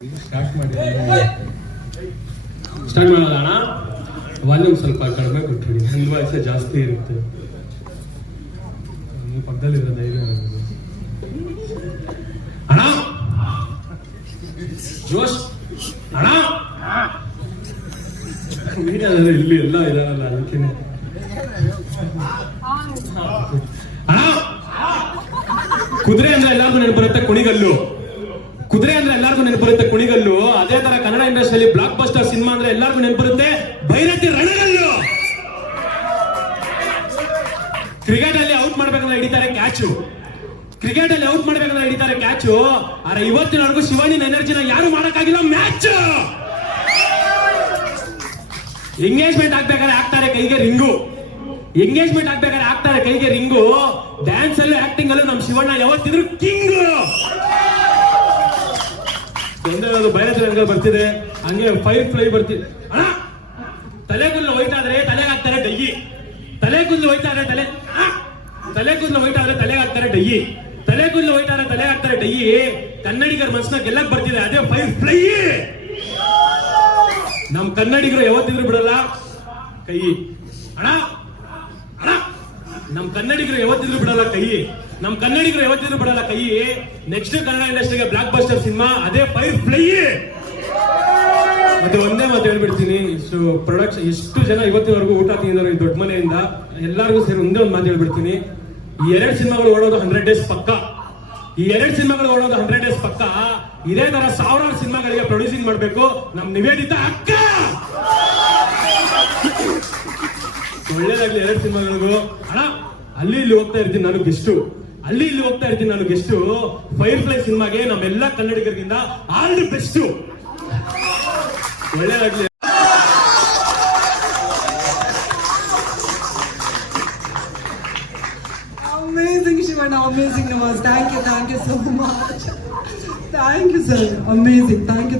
Start ಮಾಡಿ start ಮಾಡೋದ ಅಣ್ಣ ವಾಲ್ಯೂಮ್ ಸ್ವಲ್ಪ ಕಡಿಮೆ ಕೊಟ್ಬಿಡಿ. ನನ್ನ ವಾಯ್ಸೇ ಜಾಸ್ತಿ ಇರುತ್ತೆ. ಪಕ್ಕದಲ್ಲಿರೋ ಧೈರ್ಯ. ಅಣ್ಣ! ಜೋಶ್! ಅಣ್ಣ! ಮೀಡಿಯಾದಲ್ಲಿ ಇಲ್ಲಿ ಎಲ್ಲ ಇದಾರಲ್ಲ ಅದಕ್ಕೆ. ಅಣ್ಣ! ಕುದುರೆ ಅಂದ್ರೆ ಎಲ್ಲಾರ್ಗು ನೆನಪು ಬರುತ್ತೆ, ಕುಣಿಗಲ್ಲು. ಕುದುರೆ ಅಂದ್ರೆ ಎಲ್ಲರಿಗೂ ನೆನಪಿರುತ್ತೆ ಕುಣಿಗಲ್ಲು. ಅದೇ ತರ ಕನ್ನಡ ಇಂಡಸ್ಟ್ರಿಯಲ್ಲಿ ಬ್ಲಾಕ್ ಬಸ್ಟರ್ ಸಿನಿಮಾ ಅಂದ್ರೆ ಎಲ್ಲರಿಗೂ ನೆನಪಿರುತ್ತೆ ಭೈರತಿ ರಣಗಲ್ಲು. ಕ್ರಿಕೆಟ್ ಅಲ್ಲಿ ಔಟ್ ಮಾಡ್ಬೇಕಂದ್ರೆ ಹಿಡಿತಾರೆ ಕ್ಯಾಚು ಕ್ರಿಕೆಟ್ ಅಲ್ಲಿ ಔಟ್ ಮಾಡ್ಬೇಕಂದ್ರೆ ಹಿಡಿತಾರೆ ಕ್ಯಾಚು ಆದ್ರೆ ಇವತ್ತಿನವರೆಗೂ ಶಿವಾನಿನ ಎನರ್ಜಿನ ಯಾರು ಮಾಡಕ್ಕಾಗಿಲ್ಲ? ಮ್ಯಾಚ್ ಎಂಗೇಜ್ಮೆಂಟ್ ಆಗ್ಬೇಕಾದ್ರೆ ಆಗ್ತಾರೆ ಕೈಗೆ ರಿಂಗು. ಎಂಗೇಜ್ಮೆಂಟ್ ಆಗ್ಬೇಕಾದ್ರೆ ಆಗ್ತಾರೆ ಕೈಗೆ ರಿಂಗು. ಡ್ಯಾನ್ಸ್ ಅಲ್ಲೂ ಆಕ್ಟಿಂಗ್ ಅಲ್ಲೂ ನಮ್ ಶಿವಣ್ಣ ಯಾವತ್ತಿದ್ರು ಕಿಂಗ್ ಒಂದು ಬಯಲತ್ರ ರಂಗ ಬರ್ತಿದೆ. ಹಂಗೆ ಫೈರ್ ಫ್ಲೈ ಬರ್ತಿದೆ. ಅಣ್ಣ ತಲೆ ಕೂದಲು ಹೋಯ್ತಾದ್ರೆ ತಲೆಗೆ ಹಾಕ್ತಾರೆ ಡೈಯಿ. ತಲೆ ಕೂದಲು ಹೋಯ್ತಾದ್ರೆ ತಲೆ ಆ! ತಲೆ ಕೂದಲು ಹೋಯ್ತಾದ್ರೆ ತಲೆಗೆ ಹಾಕ್ತಾರೆ ಡೈಯಿ. ತಲೆ ಕೂದಲು ಹೋಯ್ತಾದ್ರೆ ತಲೆ ಹಾಕ್ತಾರೆ ಡೈಯಿ. ಕನ್ನಡಿಗರ ಮನ್ಸನ್ನ ಗೆಲ್ಲಕ್ ಬರ್ತಿದೆ. ಅದೇ ಫೈರ್ ಫ್ಲೈ ನಮ್ ಕನ್ನಡಿಗರು ಯಾವತ್ತಿದ್ರು ಬಿಡಲ್ಲ. ಕೈ. ಅಣ್ಣ ನಮ್ ಕನ್ನಡಿಗರು ಯಾವತ್ತಿದ್ರು ಬಿಡಲ್ಲ ಕೈ. ನಮ್ ಕನ್ನಡಿಗರು ಯಾವತ್ತಿದ್ರು ಬಿಡಲ್ಲ ಕೈ. ನೆಕ್ಸ್ಟ್ ಕನ್ನಡ ಇಂಡಸ್ಟ್ರಿಗೆ ಬ್ಲಾಕ್ ಬಸ್ಟರ್ ಸಿನಿಮಾ, ಅದೇ ಫೈರ್ ಫ್ಲೈ ಮತ್ತೆ ಒಂದೇ ಮಾತು ಹೇಳ್ಬಿಡ್ತೀನಿ, ಇಷ್ಟು ಪ್ರೊಡಕ್ಷನ್ ಎಷ್ಟು ಜನ ಇವತ್ತಿನವರೆಗೂ ಊಟ ತಿಂದಿದ್ದಾರೆ ದೊಡ್ಡ ಮನೆಯಿಂದ. ಎಲ್ಲರಿಗೂ ಸೇರಿ ಒಂದೇ ಒಂದು ಮಾತು ಹೇಳ್ಬಿಡ್ತೀನಿ. ಈ ಎರಡು ಸಿನಿಮಾಗಳು ಓಡೋದು ಹಂಡ್ರೆಡ್ ಡೇಸ್ ಪಕ್ಕ. ಈ ಎರಡು ಸಿನಿಮಾಗಳು ಓಡೋದು ಹಂಡ್ರೆಡ್ ಡೇಸ್ ಪಕ್ಕ. ಇದೇ ತರ ಸಾವಿರಾರು ಸಿನಿಮಾಗಳಿಗೆ ಪ್ರೊಡ್ಯೂಸಿಂಗ್ ಮಾಡಬೇಕು. ನಮ್ ನಿವೇದಿತ ಅಕ್ಕ! ಒಳ್ಳೇದಾಗ್ಲಿ ಎರಡು ಸಿನಿಮಾಗಳಿಗೂ. ಅಣ್ಣ, ಅಲ್ಲಿ ಇಲ್ಲಿ ಹೋಗ್ತಾ ಇರ್ತೀನಿ ನಾನು ಗೆಸ್ಟು ಅಲ್ಲಿ ಇಲ್ಲಿ ಹೋಗ್ತಾ ಇರ್ತೀನಿ ನಾನು ಗೆಸ್ಟು ಫೈರ್ ಫ್ಲೈ ಸಿನಿಮಾಗೆ ನಮ್ಮೆಲ್ಲ ಕನ್ನಡಿಗರಿಗಿಂತ ಆಲ್ ದಿ ಬೆಸ್ಟ್ ಒಳ್ಳೇದಾಗ್ಲಿ. Amazing Shivanna amazing ನಮಸ್ thank you thank you so much thank you sir amazing thank you.